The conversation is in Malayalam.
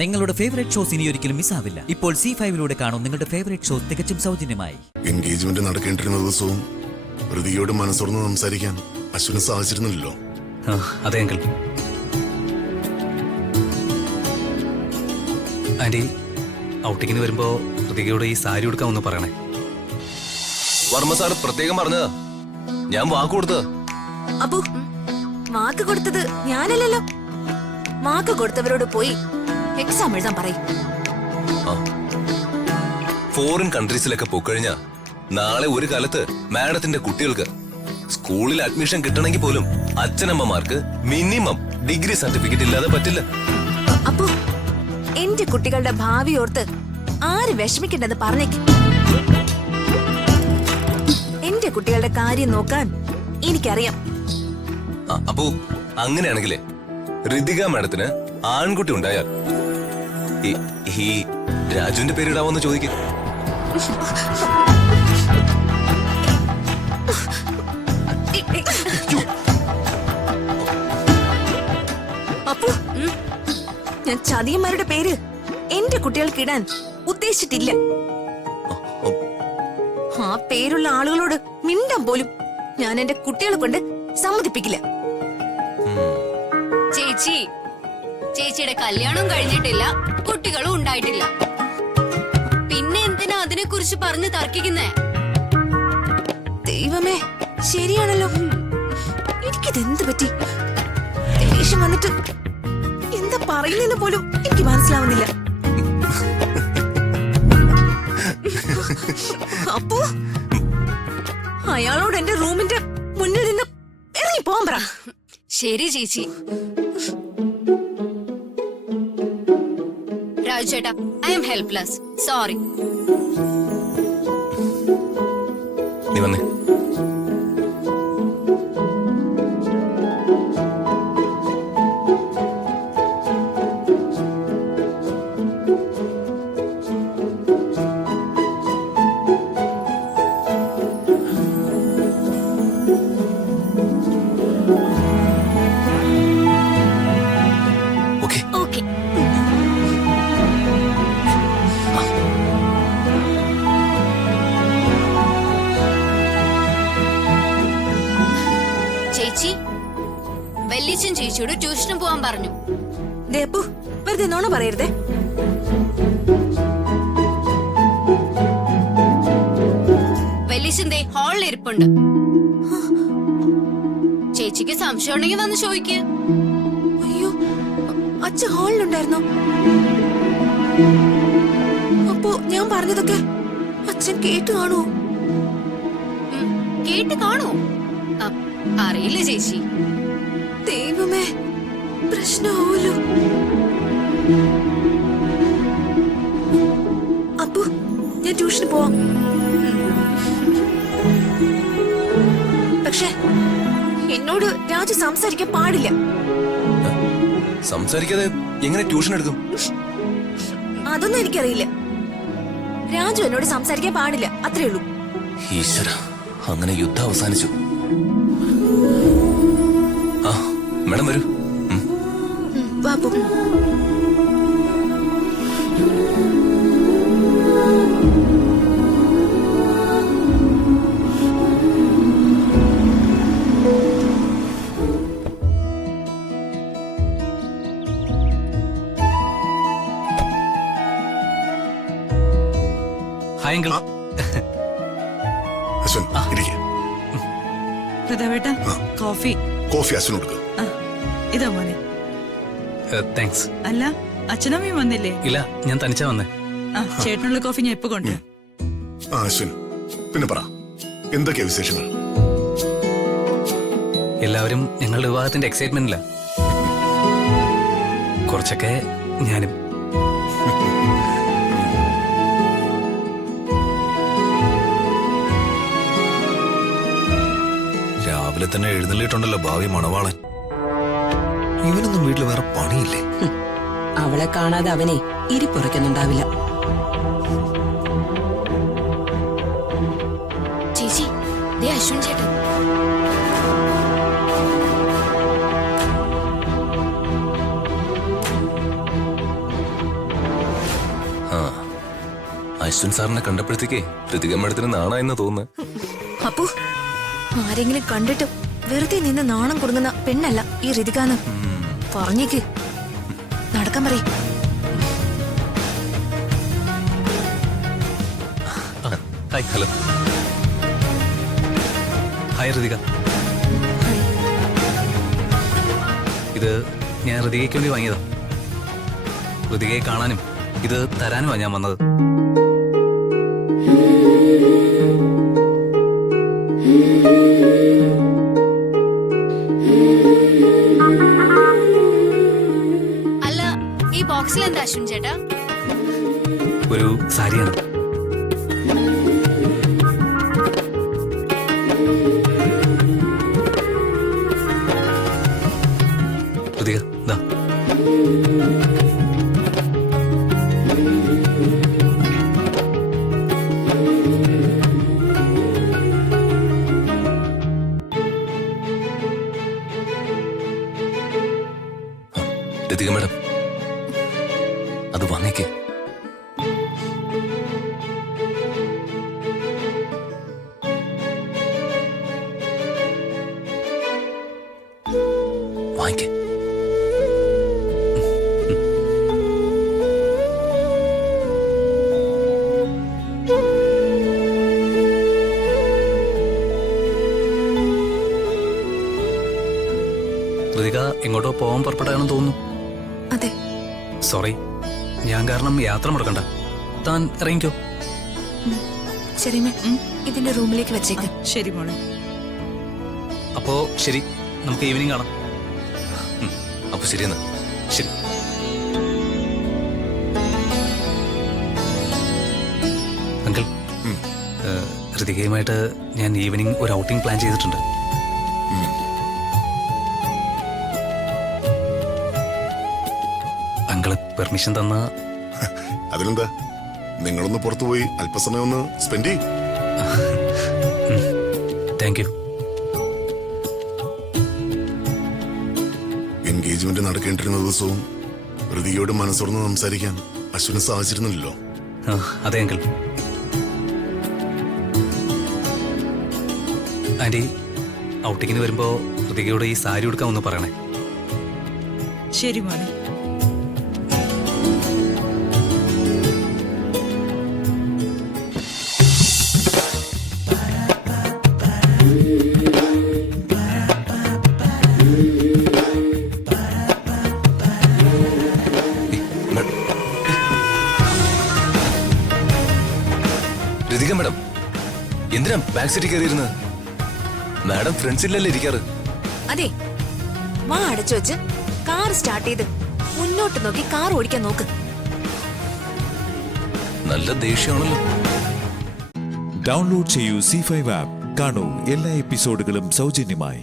നിങ്ങളുടെ ഫേവറേറ്റ് ഷോസ് ഇനി ഒരിക്കലും മിസ്സാവില്ല. ഇപ്പോൾ C5 കാണും നിങ്ങളുടെ ഫേവറേറ്റ് ഷോസ് തികച്ചും സൗജന്യമായി. എൻഗേജ്മെന്റ് നടക്കേണ്ടിരുന്ന ദിവസവും ഹൃതിയോട് മനസ്സുറന്ന് സംസാരിക്കാൻ അശ്വിന് സാധിച്ചിരുന്നില്ലല്ലോ. അതെ അങ്കിൾ. ആന്റി, ഔട്ടിങ്ങിന് വരുമ്പോ ഹൃതികയോട് ഈ സാരി കൊടുക്കാമെന്ന് പറയണേ. വർമ്മ സാർ പ്രത്യേകം പറഞ്ഞതാ, ഞാൻ വാക്ക് കൊടുത്തത്. അപ്പു, വാക്ക് കൊടുത്തത് ഞാനല്ലല്ലോ. വാക്ക് കൊടുത്തവരോട് പോയി എക്സാം എഴുതാൻ പറയും. ഫോറിൻ കൺട്രീസിലൊക്കെ പോയിക്കഴിഞ്ഞ നാളെ ഒരു കാലത്ത് മാഡത്തിന്റെ കുട്ടികൾക്ക് സ്കൂളിൽ അഡ്മിഷൻ കിട്ടണമെങ്കിൽ പോലും അച്ഛനമ്മമാർക്ക് മിനിമം ഡിഗ്രി സർട്ടിഫിക്കറ്റ് ഇല്ലാതെ പറ്റില്ല. അപ്പു, എന്റെ കുട്ടികളുടെ ഭാവി ഓർത്ത് ആര് വിഷമിക്കണ്ടെന്ന് പറഞ്ഞേക്ക്. എന്റെ കുട്ടികളുടെ കാര്യം നോക്കാൻ എനിക്കറിയാം. അപ്പോ അങ്ങനെയാണെങ്കിലേ ഋതിക മാഡത്തിന് ആൺകുട്ടി ഉണ്ടായാൽ ഈ രാജുവിന്റെ പേരിടാവോന്ന് ചോദിക്കും. അപ്പു, ഞാൻ ചതിയന്മാരുടെ പേര് എന്റെ കുട്ടികൾക്ക് ഇടാൻ ഉദ്ദേശിച്ചിട്ടില്ല. ആ പേരുള്ള ആളുകളോട് മിണ്ടാൻ പോലും ഞാൻ എന്റെ കുട്ടികളെ കൊണ്ട് സമ്മതിപ്പിക്കില്ല. ചേച്ചി, ചേച്ചിയുടെ കല്യാണം കഴിഞ്ഞിട്ടില്ല, കുട്ടികളും ഉണ്ടായിട്ടില്ല. പിന്നെ എന്തിനാ അതിനെ കുറിച്ച് പറഞ്ഞു തർക്കിക്കുന്നേ? ദൈവമേ, ശരിയാണല്ലോ. എനിക്കിതെന്ത് പറ്റി? ദേഷ്യം വന്നിട്ട് എന്താ പറയുന്നെന്ന് പോലും എനിക്ക് മനസ്സിലാവുന്നില്ല. അപ്പോ അയാളോട് എന്റെ റൂമിന്റെ മുന്നിൽ നിന്ന് ഇറങ്ങി പോകാൻ പറ. ശരി ചേച്ചി. രാജു ചേട്ടാ, ഐ എം ഹെൽപ്ലെസ്, സോറി. നീ വന്നേ. ചേച്ചി, വല്യച്ഛൻ ചേച്ചിയോട് ട്യൂഷന് പോവാൻ പറഞ്ഞു. ദേപ്പു, വെറുതെ നോണ പറയരുതേ. വല്യച്ഛൻ ദേ ഹാളിൽ ഇരിപ്പുണ്ട്. ചേച്ചിക്ക് സംശയം ഉണ്ടെങ്കിൽ വന്ന് ചോദിക്ക്. അയ്യോ, അച്ഛൻ ഹാളിലുണ്ടായിരുന്നോ? അപ്പോ ഞാൻ പറഞ്ഞതൊക്കെ അച്ഛൻ കേട്ടു കാണുമോ? കേട്ട് കാണോ? അറിയില്ല ചേച്ചി. ദൈവമേ, പ്രശ്നമാവൂലോ. അപ്പു, ഞാൻ ട്യൂഷന് പോവാം. പക്ഷെ എന്നോട് രാജു സംസാരിക്കാൻ പാടില്ല. സംസാരിക്കാതെ എങ്ങനെ ട്യൂഷൻ എടുക്കും? അതൊന്നും എനിക്കറിയില്ല. രാജു എന്നോട് സംസാരിക്കാൻ പാടില്ല, അത്രേ ഉള്ളൂ. ഈശ്വര, അങ്ങനെ യുദ്ധം അവസാനിച്ചു. ആ, മേഡം വരൂ. Babu, hi uncle. അശ്വിൻ, ഇരിക്കെ. കോഫി കോഫി അശ്വിന് കൊടുക്കുക. ഇതാ മോനെ. താങ്ക്സ്. അല്ല, അച്ഛനമ്മയും വന്നില്ലേ? ഇല്ല, ഞാൻ തനിച്ചാ വന്നേ. ചേട്ടനുള്ള കോഫി ഞാൻ ഇപ്പൊ കൊണ്ടുവരാം. അശ്വിൻ, പിന്നെ പറ, എന്തൊക്കെയാ വിശേഷങ്ങൾ? എല്ലാവരും ഞങ്ങളുടെ വിവാഹത്തിന്റെ എക്സൈറ്റ്മെന്റില്ല. കുറച്ചൊക്കെ ഞാനും. രാവിലെ തന്നെ എഴുന്നള്ളിട്ടുണ്ടല്ലോ ഭാവി മണവാളൻ. ഇവനൊന്നും വീട്ടിൽ വേറെ പണിയില്ലേ? അവളെ കാണാതെ അവനെ ഇരിപ്പുറയ്ക്കുന്നുണ്ടാവില്ല. ചേച്ചി, ദേ അശ്വിൻ ചേട്ടൻ. ആ അശ്വിൻ സാറിനെ കണ്ടപ്പോഴത്തേക്കേ ഋതിക മേഡത്തിന് നാണായെന്ന് തോന്നുന്നു. അപ്പു ആരെങ്കിലും കണ്ടിട്ട് വെറുതെ നിന്ന് നാണം കൊടുങ്ങുന്ന പെണ്ണല്ല ഈ ഋതികാന്ന് പറഞ്ഞേക്ക്. നടക്കാൻ പറയും. ഹായ്. ഹലോ. ഹായ് ഋതിക. ഇത് ഞാൻ ഋതികയ്ക്ക് വേണ്ടി വാങ്ങിയതാ. ഋതികയെ കാണാനും ഇത് തരാനുമാ ഞാൻ വന്നത്. അല്ല, ഈ ബോക്സിൽ എന്താ അശ്വിൻ ചേട്ടാ? ഒരു സാരിയാണ്. ഋതിക ദാ. ഋതിക മേഡം അത് വാങ്ങിക്കേ. വാങ്ങിക്കേ. ഋതിക എങ്ങോട്ടോ പോകാൻ പുറപ്പെട്ടാണെന്ന് തോന്നുന്നു. അതെ. സോറി, ഞാൻ കാരണം യാത്ര മുടക്കണ്ട. താൻ ഇറങ്ങിക്കോ. ശരി മേ, ഇതിന്റെ റൂമിലേക്ക് വെച്ചേക്ക്. ശരി മോളെ. അപ്പോ ശരി, നമുക്ക് ഈവനിങ് കാണാം. അപ്പൊ ശരിയെന്നാ. ശരി. അങ്കിൾ, ഋതികയുമായിട്ട് ഞാൻ ഈവനിങ് ഒരു ഔട്ടിംഗ് പ്ലാൻ ചെയ്തിട്ടുണ്ട്. അങ്കിള് പെർമിഷൻ തന്ന. അതിനെന്താ, നിങ്ങളൊന്ന് പുറത്തുപോയി അല്പസമയം ഒന്ന് സ്പെൻഡ് ചെയ്യും. Thank you. എൻഗേജ്മെന്റ് നടക്കേണ്ടിരുന്ന ദിവസവും ഋതികയോട് മനസ്സുറന്ന് സംസാരിക്കാൻ അശ്വിന് സാധിച്ചിരുന്നില്ലല്ലോ. അതെ അങ്കിൾ. ആന്റി, ഔട്ടിങ്ങിന് വരുമ്പോ ഋതികയോട് ഈ സാരി ഉടുക്കാമെന്ന് പറയണേ. ശരി മോളെ. ഋതിക മേഡം എന്തിനാ ബാക്ക് സീറ്റിൽ കയറിയിരുന്നത്? Madam front സീറ്റിലല്ലേ ഇരിക്കാറ്? അതെ, വാ അടച്ചു വെച്ച് കാർ സ്റ്റാർട്ട് ചെയ്ത് മുന്നോട്ട് നോക്കി കാർ ഓടിക്കാൻ നോക്ക്. നല്ല ദേഷ്യമാണല്ലോ. ഡൗൺലോഡ് ചെയ്യൂ C5 ആപ്പ്. കാണൂ എല്ലാ എപ്പിസോഡുകളും സൗജന്യമായി.